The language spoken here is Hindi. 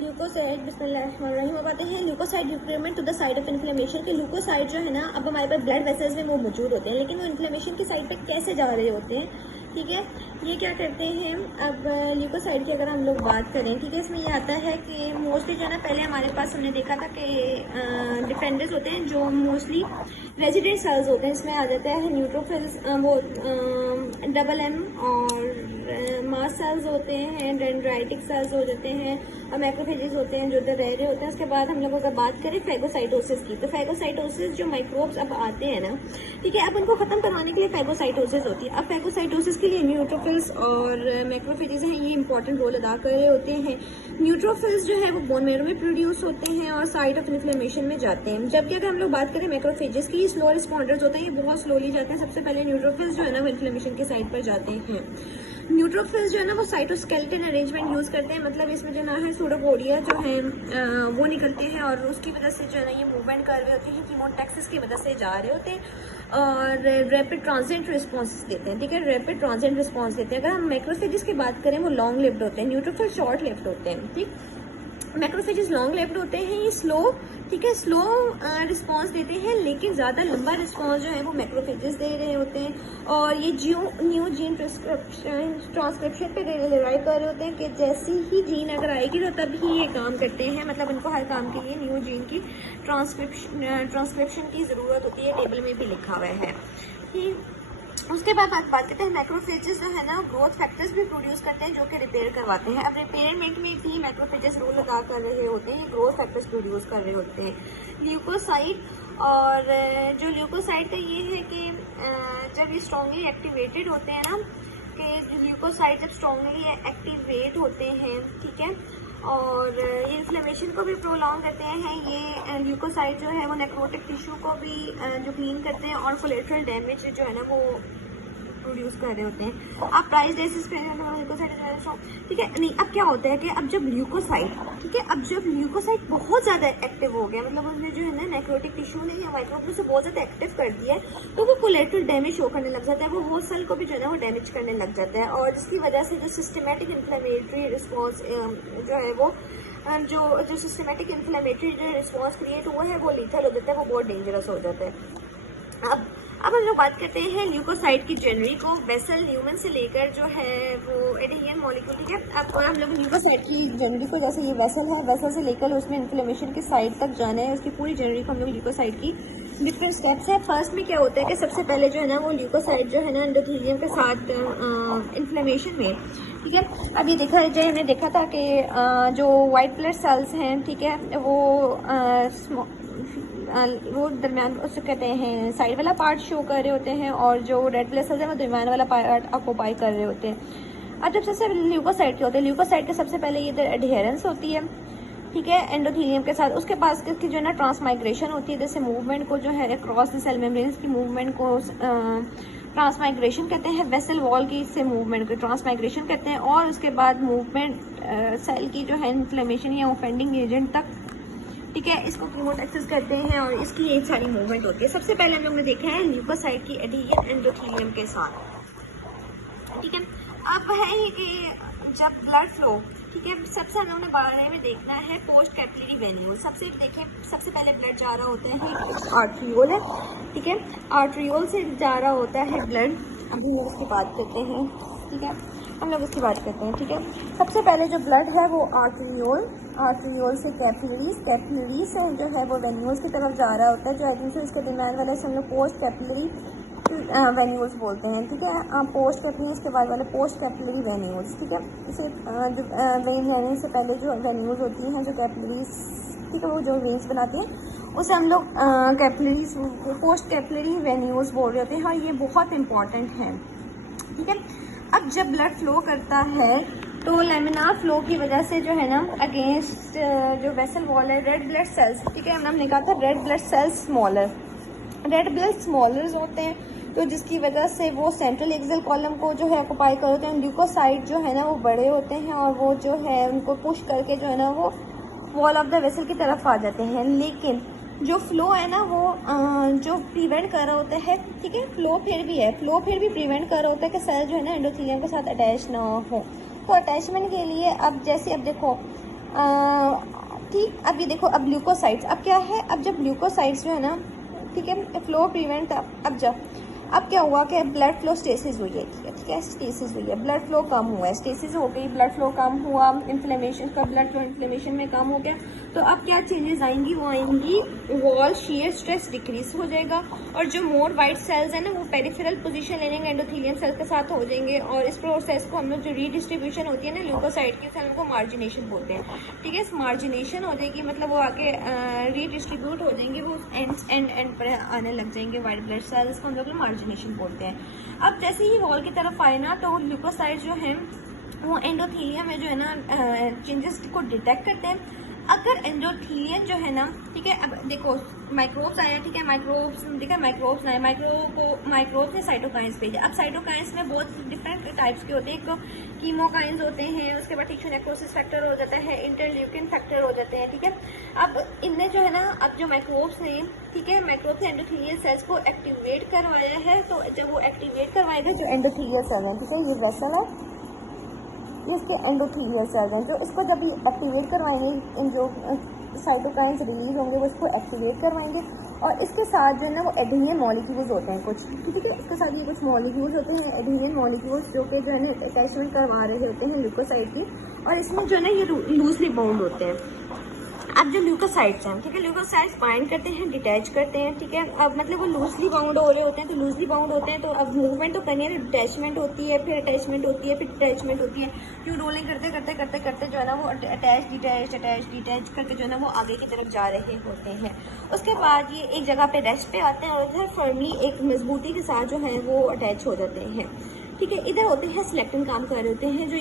ल्यूकोसाइड बिस्मिल्लाहिर्रहमानिर्रहीम। अब आते हैं leukocyte recruitment to the site of inflammation के ल्यूकोसाइड जो है ना, अब हमारे पास ब्लड वेसल्स में वो मौजूद होते हैं, लेकिन वो इन्फ्लेमेशन की साइड पे कैसे जा रहे होते हैं, ठीक है। ये क्या करते हैं, अब ल्यूकोसाइड की अगर हम लोग बात करें, ठीक है, इसमें ये आता है कि मोस्टली जो है ना, पहले हमारे पास हमने देखा था कि डिफेंडर्स होते हैं जो मोस्टली रेजिडेंट सेल्स होते हैं। इसमें आ जाता है न्यूट्रोफिल्स, वो डबल एम, और मास सेल्स होते हैं, डेंड्राइटिक सेल्स हो जाते हैं, और मैक्रोफेजेस होते हैं जो उधर रह रहे होते हैं। उसके बाद हम लोग अगर बात करें फैगोसाइटोसिस की, तो फैगोसाइटोसिस जो माइक्रोब्स अब आते हैं ना, ठीक है, अब उनको खत्म करवाने के लिए फैगोसाइटोसिस होती है। अब फैगोसाइटोसिस के लिए न्यूट्रोफिल्स और मैक्रोफेजेस हैं, ये इंपॉर्टेंट रोल अदा कर रहे होते हैं। न्यूट्रोफिल्स जो है वो बोन मैरो में प्रोड्यूस होते हैं और साइड ऑफ इन्फ्लेमेशन में जाते हैं, जबकि अगर हम लोग बात करें मैक्रोफेजेस की, स्लो रिस्पॉन्डर्स होते हैं, ये बहुत स्लोली जाते हैं। सबसे पहले न्यूट्रोफिल्स जो है ना वो इन्फ्लेमेशन की साइड पर जाते हैं। न्यूट्रोफिल्स जो है ना वो साइटोस्केलेटन अरेंजमेंट यूज करते हैं, मतलब इसमें जो ना है सूडोपोडिया जो है वो निकलते हैं, और उसकी वजह से जो है ना ये मूवमेंट कर रहे होते हैं, कीमोटैक्सिस की वजह से जा रहे होते हैं और रैपिड ट्रांजिएंट रिस्पॉन्स देते हैं, ठीक है, रैपिड ट्रांजिएंट रिस्पॉन्स देते हैं। अगर हम मैक्रोफेजेस की बात करें, वो लॉन्ग लिव्ड होते हैं, न्यूट्रोफिल शॉर्ट लिव्ड होते हैं, ठीक। मैक्रोफेजेस लॉन्ग लिव्ड होते हैं, ये स्लो, ठीक है, स्लो रिस्पांस देते हैं, लेकिन ज़्यादा लंबा रिस्पांस जो है वो मैक्रोफेजेस दे रहे होते हैं। और ये न्यू जीन ट्रांसक्रिप्शन पे रिलाई कर रहे होते हैं कि जैसी ही जीन अगर आएगी तो तब ही ये काम करते हैं, मतलब इनको हर काम के लिए न्यू जीन की ट्रांसक्रिप्शन की ज़रूरत होती है, टेबल में भी लिखा हुआ है, ठीक। उसके बाद बात करते हैं मैक्रोफेजेस जो है ना ग्रोथ फैक्टर्स भी प्रोड्यूस करते हैं जो कि रिपेयर करवाते हैं। अब रिपेयरमेंट में भी मैक्रोफेजेस रोल अदा कर रहे होते हैं, ये ग्रोथ फैक्टर्स प्रोड्यूस कर रहे होते हैं। ल्यूकोसाइड, और जो ल्यूकोसाइड का ये है कि जब ये स्ट्रांगली एक्टिवेटेड होते हैं ना, कि ल्यूकोसाइड जब स्ट्रांगली एक्टिवेट होते हैं, ठीक है, और ये इन्फ्लेमेशन को भी प्रोलॉन्ग करते हैं। ये ल्यूकोसाइड जो है वो नेक्रोटिक टिश्यू को भी जो क्लीन करते हैं और कोलेटरल डैमेज जो है ना वो प्रोड्यूस कर रहे होते हैं। अब प्राइस डेसिस पे ल्यूकोसाइड, ठीक है, नहीं, अब क्या होता है कि अब जब ल्यूकोसाइड, ठीक है, अब जब ल्यूकोसाइड बहुत ज़्यादा एक्टिव हो गया, मतलब उसने जो है ना नेक्रोटिक टिश्यू ने या माइक्रोब से बहुत ज़्यादा एक्टिव कर दिया है, तो वो कोलेटरल डैमेज शो करने लग जाता है, वो होस्ट सेल को भी जो है ना वो डैमेज करने लग जाता है, और जिसकी वजह से जो सिस्टमेटिक इन्फ्लेमेटरी रिस्पॉन्स जो है वो जो सिस्टमेटिक इन्फ्लेमेटरी रिस्पॉन्स क्रिएट हुआ है वो लीथल हो जाता है, वो बहुत डेंजरस हो जाता है। अब हम लोग बात करते हैं ल्यूकोसाइड की जनरी को, वेसल ह्यूमन से लेकर जो है वो एडेनियन मॉलिक्यूल, ठीक है। अब हम लोग ल्यूकोसाइड की जनरी को, जैसे ये वेसल है, वेसल से लेकर उसमें इन्फ्लेमेशन की साइड तक जाना है, उसकी पूरी जनरी को हम लोग ल्यूकोसाइड की डिफरेंट स्टेप्स है। फर्स्ट में क्या होता है कि सबसे पहले जो है ना वो ल्यूकोसाइड जो है ना एंडोथेलियम के साथ इन्फ्लेमेशन में, ठीक है। अब ये देखा जाए, हमने देखा था कि जो वाइट ब्लड सेल्स हैं, ठीक है, वो दरमियान उससे कहते हैं साइड वाला पार्ट शो कर रहे होते हैं, और जो रेड ब्लड सेल्स है वो दरमियान वाला पार्ट ऑक्यूपाई कर रहे होते हैं। अब जब सबसे ल्यूकोसाइड के होते हैं, ल्यूकोसाइड के सबसे पहले ये इधर एडहेरेंस होती है, ठीक है, एंडोथेलियम के साथ। उसके पास की जो है ना ट्रांसमाइग्रेशन होती है, जैसे मूवमेंट को जो है अक्रॉस द सेल मेम्ब्रेन्स की मूवमेंट को ट्रांसमाइग्रेशन कहते हैं, वेसल वॉल की से मूवमेंट को ट्रांसमाइग्रेशन कहते हैं, और उसके बाद मूवमेंट सेल की जो है इन्फ्लेमेशन या ऑफेंडिंग एजेंट तक, ठीक है, इसको कीमोटैक्सिस कहते हैं, और इसकी एक सारी मूवमेंट होती है। सबसे पहले हम लोग ने देखा है ल्यूकोसाइड की एडेनियन एंडोथेलियम के साथ, ठीक है। अब है कि जब ब्लड फ्लो, ठीक है, सबसे हम लोगों ने बारे में देखना है पोस्ट कैपिलरी वेन्यूल। सबसे पहले ब्लड जा रहा होता है आर्ट्रियोल है, ठीक है, आर्ट्रियोल से जा रहा होता है ब्लड। अभी हम लोग उसकी बात करते हैं, ठीक है, हम लोग उसकी बात करते हैं, ठीक है। सबसे पहले जो ब्लड है वो आर्ट्रियोल से कैपिलरी से जो है वो वेन्यूल्स की तरफ जा रहा होता है, जो आई थिंक से इसके दरमियान वाले से हम लोग पोस्ट कैपिलरी वेन्यूल्स बोलते हैं, ठीक है। पोस्ट कैपिलरी इसके बाद वाले पोस्ट कैपिलरी वेन्यूल्स, ठीक है। इसे जो वेन लेने से पहले जो वेन्यूल्स होती हैं, जो कैपिलरीज, ठीक है, वो जो वेन्स बनाते हैं उसे हम लोग कैपिलरीज, पोस्ट कैपिलरी वेन्यूल्स बोल रहे होते हैं, और ये बहुत इंपॉर्टेंट है, ठीक है। अब जब ब्लड फ्लो करता है तो लेमिनार फ्लो की वजह से जो है ना अगेंस्ट जो वेसल वॉल है, रेड ब्लड सेल्स, ठीक है, हमने कहा था red blood cells smaller, red blood smallers होते हैं, तो जिसकी वजह से वो सेंट्रल एक्सल कॉलम को जो है ऑक्यूपाई कर होते हैं। ल्यूकोसाइड जो है ना वो बड़े होते हैं, और वो जो है उनको पुश करके जो है ना वो वॉल ऑफ द वेसल की तरफ आ जाते हैं, लेकिन जो फ्लो है ना वो जो प्रिवेंट कर रहा होता है, ठीक है, फ्लो फिर भी प्रिवेंट कर रहा होता है कि सेल जो है ना एंडोथेलियम के साथ अटैच ना हो। तो अटैचमेंट के लिए अब जैसे अब देखो ठीक, अब ये देखो, अब ल्यूकोसाइट्स, अब क्या है, अब जब ल्यूकोसाइट्स जो है ना, ठीक है, फ्लो प्रिवेंट, अब क्या हुआ कि ब्लड फ्लो स्टेसिस हुई है, ठीक है, स्टेसिस हुई है, ब्लड फ्लो कम हुआ है, स्टेसिस हो गई, ब्लड फ्लो कम हुआ, इन्फ्लेमेशन का, ब्लड फ्लो इन्फ्लेमेशन में कम हो गया, तो अब क्या चेंजेस आएंगी, वो आएंगी वॉल शीयर स्ट्रेस डिक्रीज हो जाएगा, और जो मोर वाइट सेल्स है ना वो पेरिफेरल पोजीशन लेने एंडोथेलियम सेल्स के साथ हो जाएंगे, और इस प्रोसेस को हम लोग, जो रीडिस्ट्रीब्यूशन होती है ना ल्यूकोसाइट की, उसे हम लोग को मार्जिनेशन बोलते हैं, ठीक है। मार्जिनेशन हो जाएगी, मतलब वो आके रीडिस्ट्रीब्यूट हो जाएंगे, वो एंड पर आने लग जाएंगे वाइट ब्लड सेल्स को हम लोग मार्जिनेशन बोलते हैं। अब जैसे ही वॉल की तरफ आए ना, तो ल्यूकोसाइट जो है वो एंडोथेलियम में जो है ना चेंजेस को डिटेक्ट करते हैं। अगर एंडोथेलियम जो है ना, ठीक है, अब देखो माइक्रोब्स आया, ठीक है, माइक्रोब्स, ठीक है, माइक्रोब्स आए, माइक्रोब्स ने साइटोकाइंस भेजे। अब साइटोकाइंस में बहुत डिफरेंट टाइप्स के होते हैं, एक तो कीमोकाइंस होते हैं, उसके बाद टिश्यू नेक्रोसिस फैक्टर हो जाता है, इंटरल्यूकिन फैक्टर हो जाते हैं, ठीक है। अब इनने जो है ना, अब जो माइक्रोब्स ने, ठीक है, माइक्रोब्स ने एंडोथेलियल सेल्स को एक्टिवेट करवाया है, तो जब वो एक्टिवेट करवाएगा जो एंडोथेलियल सेल है, ठीक है, ये वेसल है, इसके एंडोथेलियल सेल्स हैं, जो इसको जब एक्टिवेट करवाएंगे, इन जो साइटोकाइंस रिलीज होंगे वो इसको एक्टिवेट करवाएंगे, और इसके साथ जो है ना वो एडेनियन मॉलिक्यूल्स होते हैं कुछ, ठीक है, इसके साथ ये कुछ मॉलिक्यूल्स होते हैं, एडेनियन मॉलिक्यूल्स, जो कि जो है ना अटैचमेंट करवा रहे होते हैं ल्यूकोसाइट की, और इसमें जो है ना ये लूजली बाउंड होते हैं। अब जो ल्यूकोसाइट्स हैं, ठीक है, ल्यूकोसाइट्स बाइंड करते हैं, डिटैच करते हैं, ठीक है, अब मतलब वो लूजली बाउंड हो रहे होते हैं, तो लूजली बाउंड होते हैं, तो अब मूवमेंट तो करनी है, डिटैचमेंट होती है, फिर अटैचमेंट होती है, फिर डिटैचमेंट होती है, क्यों रोलिंग करते करते करते करते जो है ना वो अटैच करके जो है ना वो आगे की तरफ जा रहे होते हैं। उसके बाद ये एक जगह पे रेस्ट पे आते हैं, और इधर फर्मली एक मजबूती के साथ जो है वो अटैच हो जाते हैं, ठीक है। इधर होते हैं सिलेक्टिंग काम कर रहे होते हैं, जो